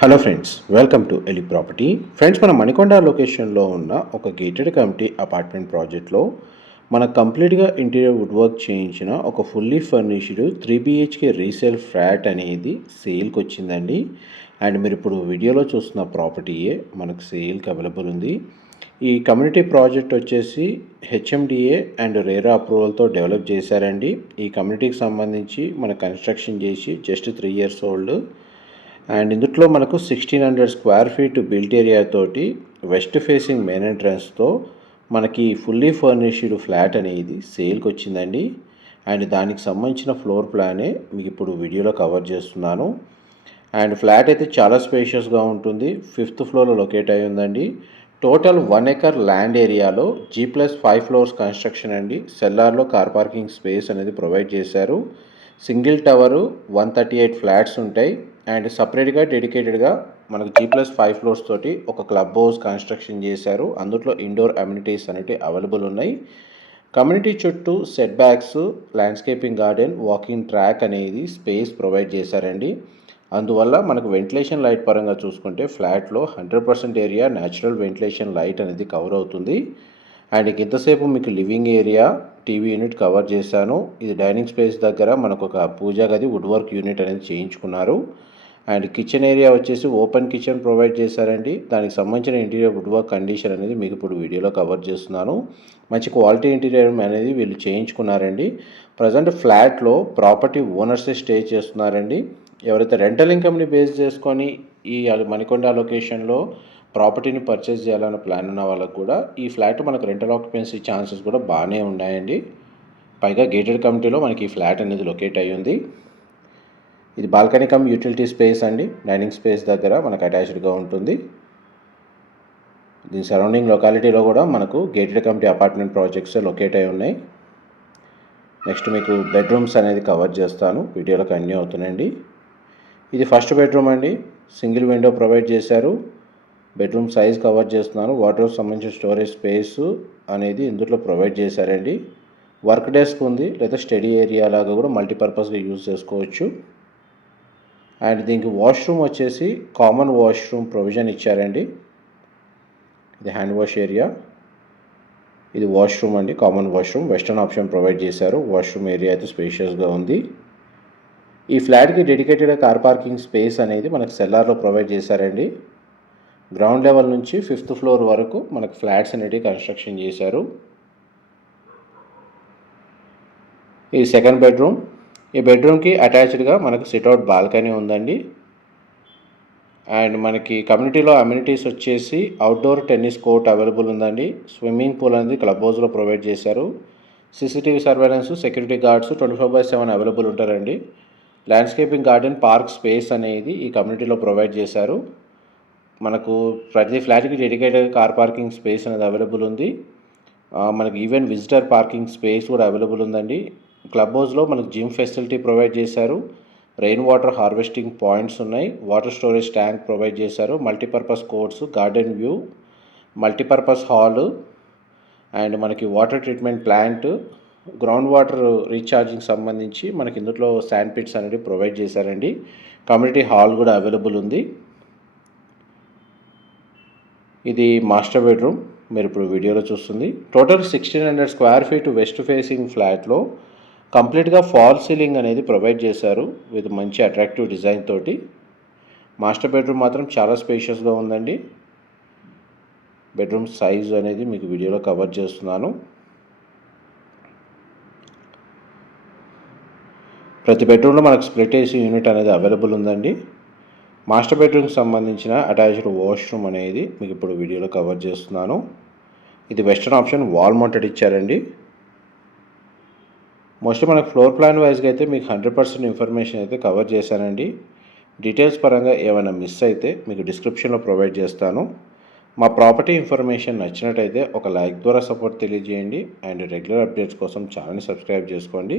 Hello friends, welcome to Eli property. Friends, మన మణికొండ లొకేషన్లో ఉన్న ఒక గేటెడ్ కమ్యూనిటీ అపార్ట్మెంట్ ప్రాజెక్ట్లో మనకు కంప్లీట్గా ఇంటీరియర్ వుడ్ వర్క్ చేయించిన ఒక fully furnished 3 BHK resale flat అనేది సేల్కి వచ్చిందండి. అండ్ మీరు ఇప్పుడు వీడియోలో చూస్తున్న ప్రాపర్టీయే మనకు సేల్కి అవైలబుల్ ఉంది. ఈ కమ్యూనిటీ ప్రాజెక్ట్ వచ్చేసి హెచ్ఎండిఏ అండ్ రేరా అప్రూవల్తో డెవలప్ చేశారండి. ఈ కమ్యూనిటీకి సంబంధించి మన కన్స్ట్రక్షన్ చేసి జస్ట్ 3 years ఓల్డ్. అండ్ ఇందులో మనకు 1600 స్క్వేర్ ఫీట్ బిల్ట్ ఏరియా తోటి వెస్ట్ ఫేసింగ్ మెయిన్ ఎంట్రన్స్తో మనకి ఫుల్లీ ఫర్నిష్డ్ ఫ్లాట్ అనేది సేల్కి వచ్చిందండి. అండ్ దానికి సంబంధించిన ఫ్లోర్ ప్లానే మీకు ఇప్పుడు వీడియోలో కవర్ చేస్తున్నాను. అండ్ ఫ్లాట్ అయితే చాలా స్పేషియస్గా ఉంటుంది. 5th ఫ్లోర్లో లొకేట్ అయి ఉందండి. టోటల్ 1 acre ల్యాండ్ ఏరియాలో G+5 floors కన్స్ట్రక్షన్ అండి. సెల్లార్లో కార్ పార్కింగ్ స్పేస్ అనేది ప్రొవైడ్ చేశారు. సింగిల్ టవరు 138 ఫ్లాట్స్ ఉంటాయి. అండ్ సపరేట్గా డెడికేటెడ్గా మనకు G+5 floors తోటి ఒక క్లబ్ హౌస్ కన్స్ట్రక్షన్ చేశారు. అందులో ఇండోర్ అమ్యూనిటీస్ అనేవి అవైలబుల్ ఉన్నాయి. కమ్యూనిటీ చుట్టూ set backs, landscaping garden, walking track అనేది స్పేస్ ప్రొవైడ్ చేశారండి. అందువల్ల మనకు వెంటిలేషన్ లైట్ పరంగా చూసుకుంటే ఫ్లాట్లో 100% ఏరియా న్యాచురల్ వెంటిలేషన్ లైట్ అనేది కవర్ అవుతుంది. అండ్ ఇంతసేపు మీకు living area, TV unit cover చేశాను. ఇది డైనింగ్ స్పేస్ దగ్గర మనకు ఒక పూజా గది వుడ్ వర్క్ యూనిట్ అనేది చేయించుకున్నారు. అండ్ కిచెన్ ఏరియా వచ్చేసి ఓపెన్ కిచెన్ ప్రొవైడ్ చేశారండి. దానికి సంబంధించిన ఇంటీరియర్ వుడ్ వర్క్ కండిషన్ అనేది మీకు ఇప్పుడు వీడియోలో కవర్ చేస్తున్నాను. మంచి క్వాలిటీ ఇంటీరియర్ అనేది వీళ్ళు చేయించుకున్నారండి. ప్రజెంట్ ఫ్లాట్లో ప్రాపర్టీ ఓనర్సే స్టే చేస్తున్నారండి. ఎవరైతే రెంటల్ ఇన్కమ్ని బేస్ చేసుకొని ఈ మణికొండ లొకేషన్లో ప్రాపర్టీని పర్చేస్ చేయాలన్న ప్లాన్ ఉన్న వాళ్ళకు కూడా ఈ ఫ్లాట్ మనకు రెంటల్ ఆక్యుపెన్సీ ఛాన్సెస్ కూడా బాగానే ఉన్నాయండి. పైగా గేటెడ్ కమ్యూనిటీలో మనకి ఈ ఫ్లాట్ అనేది లొకేట్ అయ్యి ఉంది. ఇది బాల్కనీ కమ్ యూటిలిటీ స్పేస్ అండి. డైనింగ్ స్పేస్ దగ్గర మనకు అటాచ్డ్గా ఉంటుంది. దీని సరౌండింగ్ లొకాలిటీలో కూడా మనకు gated community apartment projects locate అయి ఉన్నాయి. నెక్స్ట్ మీకు బెడ్రూమ్స్ అనేది కవర్ చేస్తాను. వీడియోలో కంటిన్యూ అవుతున్నాయండి. ఇది ఫస్ట్ బెడ్రూమ్ అండి. సింగిల్ విండో ప్రొవైడ్ చేశారు. బెడ్రూమ్ సైజ్ కవర్ చేస్తున్నాను. వాటర్ సంబంధించిన స్టోరేజ్ స్పేస్ అనేది ఇందులో ప్రొవైడ్ చేశారండి. వర్క్ డెస్క్ ఉంది, లేదా స్టడీ ఏరియా లాగా కూడా మల్టీపర్పస్గా యూజ్ చేసుకోవచ్చు. అండ్ దీనికి వాష్రూమ్ వచ్చేసి కామన్ వాష్రూమ్ ప్రొవిజన్ ఇచ్చారండి. ఇది హ్యాండ్ వాష్ ఏరియా, ఇది వాష్రూమ్ అండి, common washroom. Western option provide చేశారు. వాష్రూమ్ ఏరియా అయితే స్పేషియస్గా ఉంది. ఈ ఫ్లాట్కి డెడికేటెడ్ కార్ పార్కింగ్ స్పేస్ అనేది మనకు సెల్లార్లో ప్రొవైడ్ చేశారండి. గ్రౌండ్ లెవెల్ నుంచి 5th floor వరకు మనకు ఫ్లాట్స్ అనేవి కన్స్ట్రక్షన్ చేశారు. ఈ సెకండ్ బెడ్రూమ్. ఈ బెడ్రూమ్కి అటాచ్డ్గా మనకు సిట్అవుట్ బాల్కనీ ఉందండి. అండ్ మనకి కమ్యూనిటీలో అమ్యూనిటీస్ వచ్చేసి అవుట్డోర్ టెన్నిస్ కోర్ట్ అవైలబుల్ ఉందండి. స్విమ్మింగ్ పూల్ అనేది క్లబ్ హౌస్లో ప్రొవైడ్ చేశారు. CCTV surveillance, security guards 24/7 available ఉంటారండి. ల్యాండ్స్కేపింగ్ గార్డెన్, పార్క్ స్పేస్ అనేది ఈ కమ్యూనిటీలో ప్రొవైడ్ చేశారు. మనకు ప్రతి ఫ్లాట్కి డెడికేటెడ్ కార్ పార్కింగ్ స్పేస్ అనేది అవైలబుల్ ఉంది. మనకి ఈవెన్ విజిటర్ పార్కింగ్ స్పేస్ కూడా అవైలబుల్ ఉందండి. క్లబ్ హౌస్లో మనకు జిమ్ ఫెసిలిటీ ప్రొవైడ్ చేశారు. రెయిన్ వాటర్ హార్వెస్టింగ్ పాయింట్స్ ఉన్నాయి. వాటర్ స్టోరేజ్ ట్యాంక్ ప్రొవైడ్ చేశారు. Multipurpose courts, garden view, multipurpose hall, and మనకి water treatment plant, ground water recharging సంబంధించి మనకి ఇందులో శాండ్ పిట్స్ అనేవి ప్రొవైడ్ చేశారండి. కమ్యూనిటీ హాల్ కూడా అవైలబుల్ ఉంది. ఇది మాస్టర్ బెడ్రూమ్, మీరు ఇప్పుడు వీడియోలో చూస్తుంది. Total 1600 square feet west facing ఫ్లాట్లో కంప్లీట్గా ఫాల్ సీలింగ్ అనేది ప్రొవైడ్ చేశారు విత్ మంచి అట్రాక్టివ్ డిజైన్ తోటి. మాస్టర్ బెడ్రూమ్ మాత్రం చాలా స్పేషియస్గా ఉందండి. బెడ్రూమ్ సైజ్ అనేది మీకు వీడియోలో కవర్ చేస్తున్నాను. ప్రతి బెడ్రూమ్లో మనకు స్ప్లిట్ ఏసీ యూనిట్ అనేది అవైలబుల్ ఉందండి. మాస్టర్ బెడ్రూమ్కి సంబంధించిన అటాచ్డ్ వాష్రూమ్ అనేది మీకు ఇప్పుడు వీడియోలో కవర్ చేస్తున్నాను. ఇది వెస్టర్న్ ఆప్షన్ వాల్ మౌంటెడ్ ఇచ్చారండి. మోస్ట్లీ మనకు ఫ్లోర్ ప్లాన్ వైజ్గా అయితే మీకు 100% ఇన్ఫర్మేషన్ అయితే కవర్ చేశానండి. డీటెయిల్స్ పరంగా ఏమైనా మిస్ అయితే మీకు డిస్క్రిప్షన్లో ప్రొవైడ్ చేస్తాను. మా ప్రాపర్టీ ఇన్ఫర్మేషన్ నచ్చినట్టయితే ఒక లైక్ ద్వారా సపోర్ట్ తెలియజేయండి. అండ్ రెగ్యులర్ అప్డేట్స్ కోసం ఛానల్ని సబ్స్క్రైబ్ చేసుకోండి.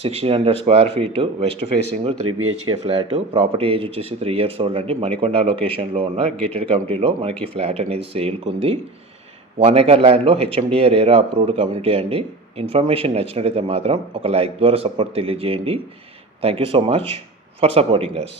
1600 square feet west facing 3 BHK flat. Property age వచ్చేసి 3 years ఓల్డ్ అండి. మణికొండ లొకేషన్లో ఉన్న గేటెడ్ కమ్యూనిటీలో మనకి ఫ్లాట్ అనేది సేల్కి ఉంది. 1 acre ల్యాండ్లో హెచ్ఎండిఏ రేరా అప్రూవ్డ్ కమ్యూనిటీ అండి. ఇన్ఫర్మేషన్ నచ్చినట్టయితే మాత్రం ఒక లైక్ ద్వారా సపోర్ట్ తెలియజేయండి. Thank you so much for supporting us.